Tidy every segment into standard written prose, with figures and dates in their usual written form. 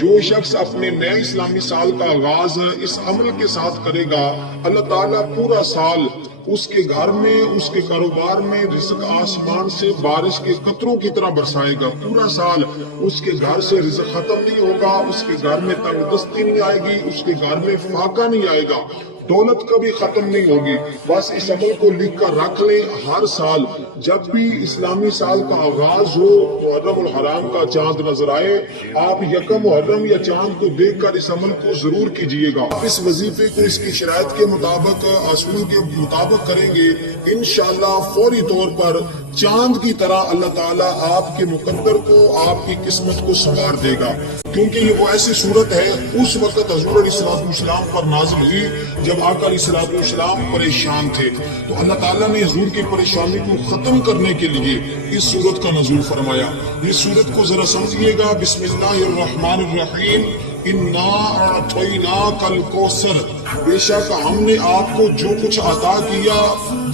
جو شخص اپنے نئے اسلامی سال کا آغاز اس عمل کے ساتھ کرے گا، اللہ تعالیٰ پورا سال اس کے گھر میں، اس کے کاروبار میں رزق آسمان سے بارش کے قطروں کی طرح برسائے گا۔ پورا سال اس کے گھر سے رزق ختم نہیں ہوگا، اس کے گھر میں تنگ دستی نہیں آئے گی، اس کے گھر میں فاقہ نہیں آئے گا، دولت کبھی ختم نہیں ہوگی۔ بس اس عمل کو لکھ کر رکھ لیں، ہر سال جب بھی اسلامی سال کا آغاز ہو، محرم الحرام کا چاند نظر آئے، آپ یکم محرم یا چاند کو دیکھ کر اس عمل کو ضرور کیجئے گا۔ آپ اس وظیفے کو اس کی شرائط کے مطابق، اصول کے مطابق کریں گے، انشاءاللہ فوری طور پر چاند کی طرح اللہ تعالیٰ آپ کے مقدر کو، آپ کی قسمت کو سنوار دے گا، کیونکہ یہ وہ ایسی صورت ہے اس وقت حضور علیہ السلام پر نازل ہوئی جب آقا علیہ السلام پریشان تھے، تو اللہ تعالیٰ نے حضور کی پریشانی کو ختم کرنے کے لیے اس صورت کا نزول فرمایا۔ اس صورت کو ذرا سمجھیے گا، بسم اللہ الرحمن الرحیم، انا اعطیناک الکوثر، بے شک ہم نے آپ کو جو کچھ عطا کیا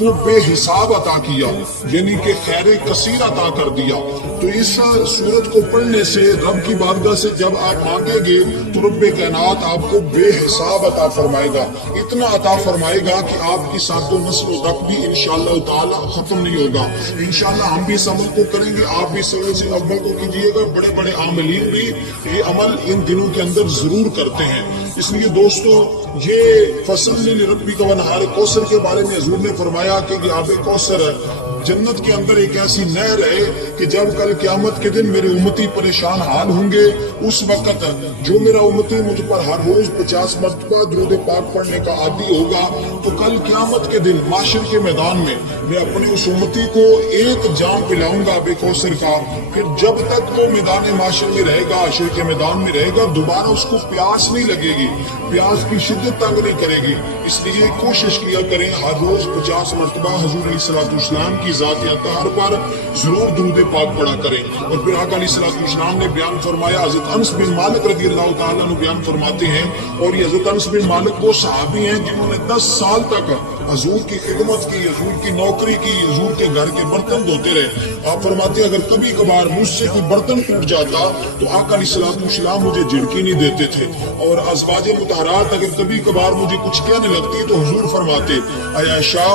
وہ بے حساب عطا کیا، یعنی کہ خیر کثیر عطا کر دیا۔ تو اس سورت کو پڑھنے سے رب کی بارگاہ سے جب آپ مانگیں گے تو رب کائنات آپ کو بے حساب عطا فرمائے گا، اتنا عطا فرمائے گا کہ آپ کی سات و نسل و تک بھی انشاءاللہ تعالی ختم نہیں ہوگا۔ انشاءاللہ ہم بھی اس عمل کو کریں گے، آپ بھی سب سے عمل کو کیجیے گا۔ بڑے بڑے عاملین بھی یہ عمل ان دنوں کے اندر ضرور کرتے ہیں۔ اس لیے دوستو، یہ فصل لربک ونہار کوثر کے بارے میں حضور نے فرمایا کہ یہ آب کوثر جنت کے اندر ایک ایسی نہر ہے کہ جب کل قیامت کے دن میرے امتی پریشان حال ہوں گے، اس وقت جو میرا امتی مجھ پر ہر روز 50 مرتبہ درود پاک پڑھنے کا عادی ہوگا، تو کل قیامت کے دن معاشر کے میدان میں میں اپنے اس امتی کو ایک جام پلاؤں گا آب کوثر کا، پھر جب تک وہ میدان معاشر میں رہے گا، عشر کے میدان میں رہے گا، دوبارہ اس کو پیاس نہیں لگے گی، پیاس کی شدت تنگ نہیں کرے گی۔ اس لیے کوشش کیا کریں ہر روز 50 مرتبہ حضور علیہ السلام کی ذات اطہار پر ضرور درود پاک پڑھا کریں۔ اور پھر آقا علیہ السلام نے بیان فرمایا، حضرت انس بن مالک رضی اللہ تعالیٰ عنہ بیان فرماتے ہیں، اور یہ حضرت انس بن مالک وہ صحابی ہیں جنہوں نے 10 سال تک حضور کی خدمت کی، حضور کی نوکری کی، حضور کے گھر کے برتن دھوتے رہے۔ آپ فرماتے ہیں اگر کبھی کبھار مجھ سے کوئی برتن ٹوٹ جاتا تو آقا علیہ السلام مجھے جھڑکی نہیں دیتے تھے، اور ازواج مطہرات اگر کبھی کبھار مجھے کچھ کہنے لگتی تو حضور فرماتے، اے عائشہ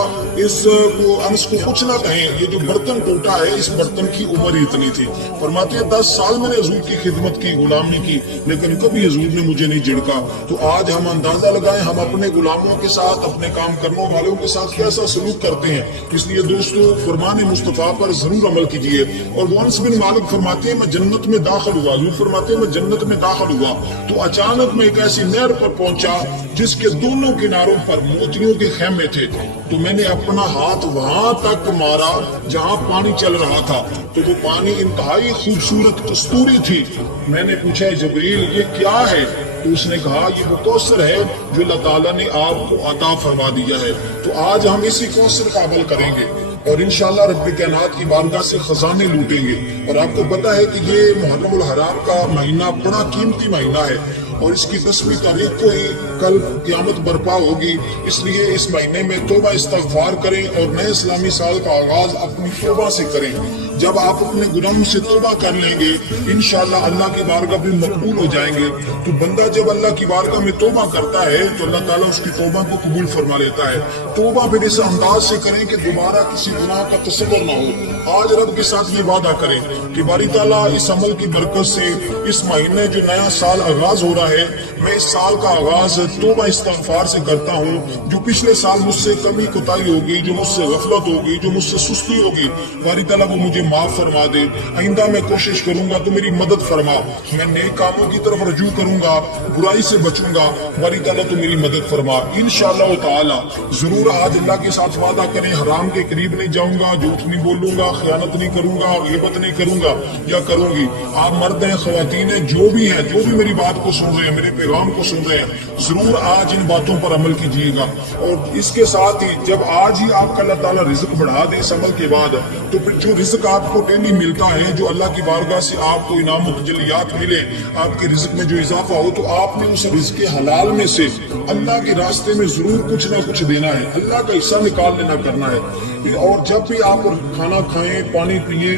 اس کو انس کو کچھ نہ کہیں، یہ جو برتن ٹوٹا ہے اس برتن کی عمر ہی اتنی تھی۔ فرماتے ہیں 10 سال میں نے حضور کی خدمت کی، غلامی کی، لیکن کبھی حضور نے مجھے نہیں جھڑکا۔ تو آج ہم اندازہ لگائیں ہم اپنے غلاموں کے ساتھ، اپنے کام کرنے والوں کے ساتھ کیسا سلوک کرتے ہیں۔ اس لیے دوستو، فرمان مصطفیٰ پر ضرور عمل کیجیے۔ اور وہ انس بن مالک فرماتے ہیں میں جنت میں داخل ہوا، حضور فرماتے ہیں میں جنت میں داخل ہوا تو اچانک میں ایک ایسی نہر پر پہنچا جس کے دونوں کناروں پر موتیوں کے خیمے تھے، تو میں نے اپنا ہاتھ وہاں تک مارا جہاں پانی چل رہا تھا، تو وہ پانی انتہائی خوبصورت کستوری تھی۔ میں نے پوچھا جبریل یہ کیا ہے؟ تو اس نے کہا یہ وہ کوثر ہے جو اللہ تعالیٰ نے آپ کو عطا فرما دیا ہے۔ تو آج ہم اسی کوثر کا عمل کریں گے اور انشاءاللہ رب کائنات کی بارگاہ سے خزانے لوٹیں گے۔ اور آپ کو پتا ہے کہ یہ محرم الحرام کا مہینہ بڑا قیمتی مہینہ ہے، اور اس کی 10ویں تاریخ کو ہی کل قیامت برپا ہوگی۔ اس لیے اس مہینے میں توبہ استغفار کریں اور نئے اسلامی سال کا آغاز اپنی توبہ سے کریں۔ جب آپ اپنے گناہوں سے توبہ کر لیں گے انشاءاللہ اللہ کی بارگاہ بھی مقبول ہو جائیں گے۔ تو بندہ جب اللہ کی بارگاہ میں توبہ کرتا ہے تو اللہ تعالیٰ اس کی توبہ کو قبول فرما لیتا ہے۔ توبہ پھر اس انداز سے کریں کہ دوبارہ کسی گناہ کا تصور نہ ہو۔ آج رب کے ساتھ یہ وعدہ کریں کہ باری تعالیٰ اس عمل کی برکت سے اس مہینے جو نیا سال آغاز ہو رہا ہے، میں اس سال کا آغاز توبہ استغفار سے کرتا ہوں۔ جو پچھلے سال مجھ سے کمی کوتاہی ہوگی، جو مجھ سے غفلت ہوگی، جو مجھ سے سستی ہوگی، باری تعالیٰ وہ مجھے معاف فرما دے۔ آئندہ میں کوشش کروں گا تو میری مدد فرما، میں نیک کاموں کی طرف رجوع کروں گا، برائی سے بچوں گا، باری تعالیٰ تو میری مدد فرما انشاءاللہ تعالیٰ۔ ضرور آج اللہ کے ساتھ وعدہ کریں حرام کے قریب نہیں جاؤں گا، جھوٹ نہیں بولوں گا، خیانت نہیں کروں گا، غیبت نہیں کروں گا یا کروں گی۔ آپ مرد ہیں، خواتین ہیں، جو بھی ہیں، جو بھی میری بات کو سن رہے ہیں، میرے پیغام کو سن رہے ہیں، ضرور آج ان باتوں پر عمل کیجیے گا۔ اور اس کے ساتھ ہی جب آج ہی آپ کا اللہ تعالیٰ رزق بڑھا دے اس عمل کے بعد، تو پھر جو رزق آپ کو ڈیلی ملتا ہے، جو اللہ کی بارگاہ سے آپ کو انعام و تجلیات ملے، آپ کے رزق میں جو اضافہ ہو، تو آپ نے اس رزق حلال میں سے اللہ کے راستے میں ضرور کچھ نہ کچھ دینا ہے، اللہ کا حصہ نکال لینا کرنا ہے۔ اور جب بھی آپ کھانا کھائیں، پانی پیئیں،